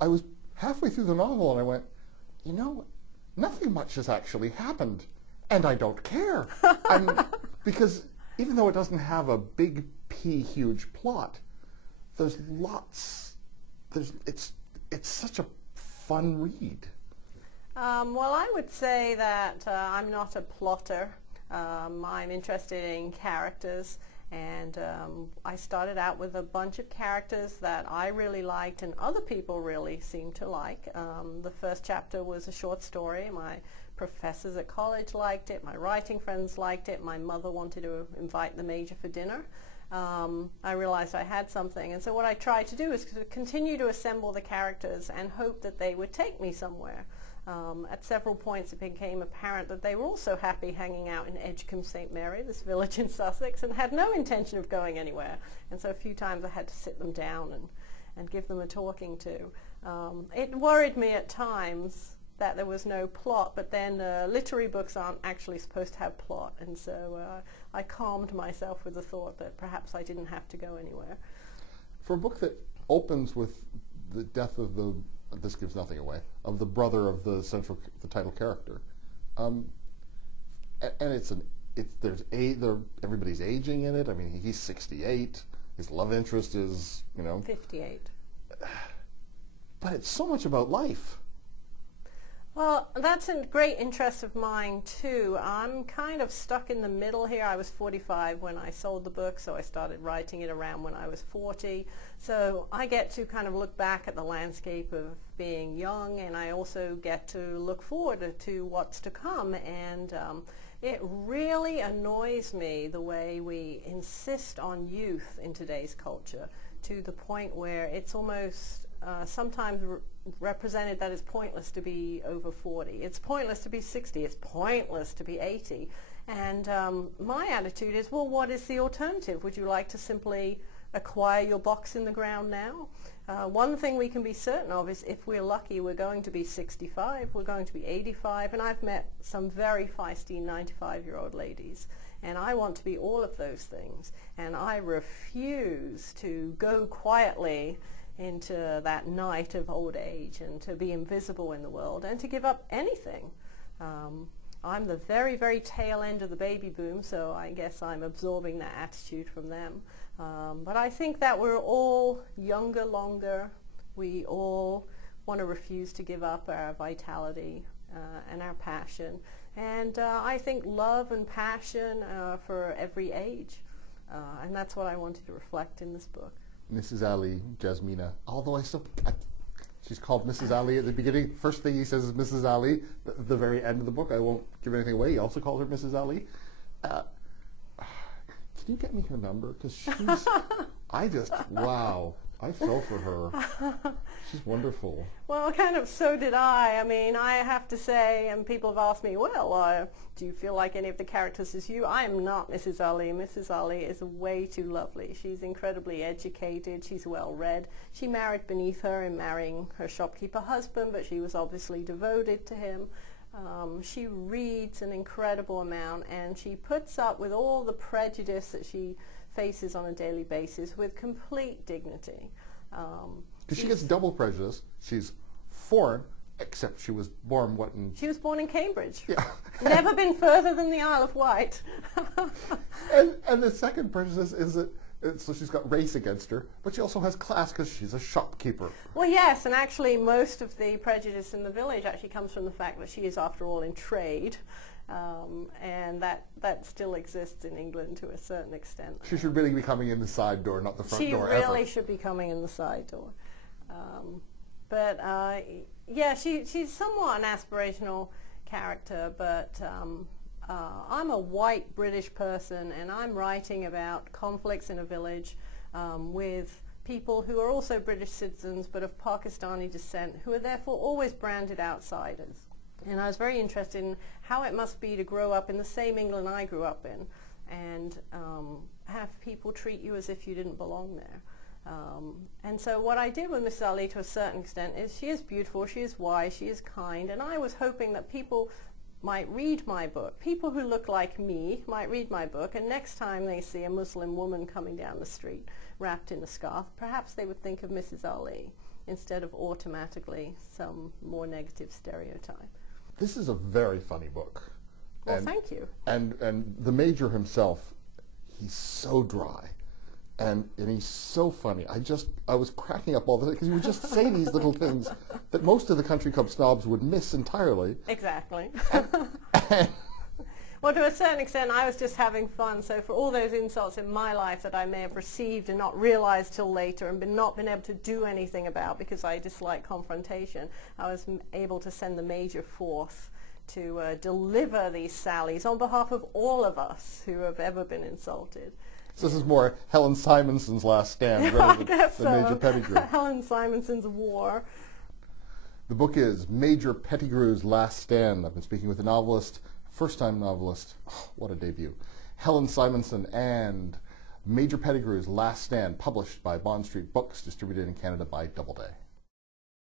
I was halfway through the novel and I went, you know, nothing much has actually happened, and I don't care. Because even though it doesn't have a big P huge plot, there's lots, it's such a fun read. Well, I would say that I'm not a plotter. I'm interested in characters, and I started out with a bunch of characters that I really liked and other people really seemed to like. The first chapter was a short story. My professors at college liked it, my writing friends liked it, my mother wanted to invite the major for dinner. I realized I had something, and so what I tried to do is to continue to assemble the characters and hope that they would take me somewhere. At several points it became apparent that they were also happy hanging out in Edgecombe St. Mary, this village in Sussex, and had no intention of going anywhere. And so a few times I had to sit them down and give them a talking to. It worried me at times that there was no plot, but then literary books aren't actually supposed to have plot, and so I calmed myself with the thought that perhaps I didn't have to go anywhere. For a book that opens with the death of the, this gives nothing away, of the brother of the title character, and everybody's aging in it. I mean, he's 68. His love interest is, 58. But it's so much about life. Well, that's a great interest of mine too. I'm kind of stuck in the middle here. I was 45 when I sold the book, so I started writing it around when I was 40. So I get to kind of look back at the landscape of being young, and I also get to look forward to what's to come. And it really annoys me the way we insist on youth in today's culture, to the point where it's almost sometimes represented that it's pointless to be over 40. It's pointless to be 60. It's pointless to be 80. And my attitude is, well, what is the alternative? Would you like to simply acquire your box in the ground now? One thing we can be certain of is if we're lucky, we're going to be 65, we're going to be 85, and I've met some very feisty 95-year-old ladies. And I want to be all of those things. And I refuse to go quietly into that night of old age and to be invisible in the world and to give up anything. I'm the very, very tail end of the baby boom, so I guess I'm absorbing that attitude from them. But I think that we're all younger longer. We all want to refuse to give up our vitality and our passion. And I think love and passion for every age. And that's what I wanted to reflect in this book. Mrs. Ali, Jasmina, although she's called Mrs. Ali at the beginning. First thing he says is Mrs. Ali. At the very end of the book, I won't give anything away, he also calls her Mrs. Ali. Can you get me her number? Because she's, wow, I fell for her. She's wonderful. Well, kind of so did I. I mean, I have to say, and people have asked me, well, do you feel like any of the characters is you? I am not Mrs. Ali. Mrs. Ali is way too lovely. She's incredibly educated. She's well read. She married beneath her in marrying her shopkeeper husband, but she was obviously devoted to him. She reads an incredible amount, and she puts up with all the prejudice that she faces on a daily basis with complete dignity. Because she gets double prejudice. She's foreign, except she was born She was born in Cambridge. Yeah. Never been further than the Isle of Wight. and the second prejudice is that so she's got race against her, but she also has class because she's a shopkeeper. Well, yes, and actually most of the prejudice in the village actually comes from the fact that she is, after all, in trade. And that still exists in England to a certain extent. She should really be coming in the side door, not the front door She really should be coming in the side door. Yeah, she's somewhat an aspirational character, but I'm a white British person, and I'm writing about conflicts in a village with people who are also British citizens but of Pakistani descent, who are therefore always branded outsiders. And I was very interested in how it must be to grow up in the same England I grew up in and have people treat you as if you didn't belong there. And so what I did with Miss Ali to a certain extent is she is beautiful, she is wise, she is kind, and I was hoping that people might read my book. People who look like me might read my book, and next time they see a Muslim woman coming down the street wrapped in a scarf, perhaps they would think of Mrs. Ali. instead of automatically some more negative stereotype. This is a very funny book. Well, thank you. And the Major himself, he's so dry. And he's so funny. I was cracking up all the time because he would just say these little things that most of the country club snobs would miss entirely. Exactly. Well, to a certain extent, I was just having fun. So for all those insults in my life that I may have received and not realized till later and not been able to do anything about because I dislike confrontation, I was able to send the Major forth to deliver these sallies on behalf of all of us who have ever been insulted. So this is more Helen Simonson's last stand rather than Major Pettigrew. Helen Simonson's war. The book is Major Pettigrew's Last Stand. I've been speaking with a novelist, first-time novelist, what a debut, Helen Simonson, and Major Pettigrew's Last Stand, published by Bond Street Books, distributed in Canada by Doubleday.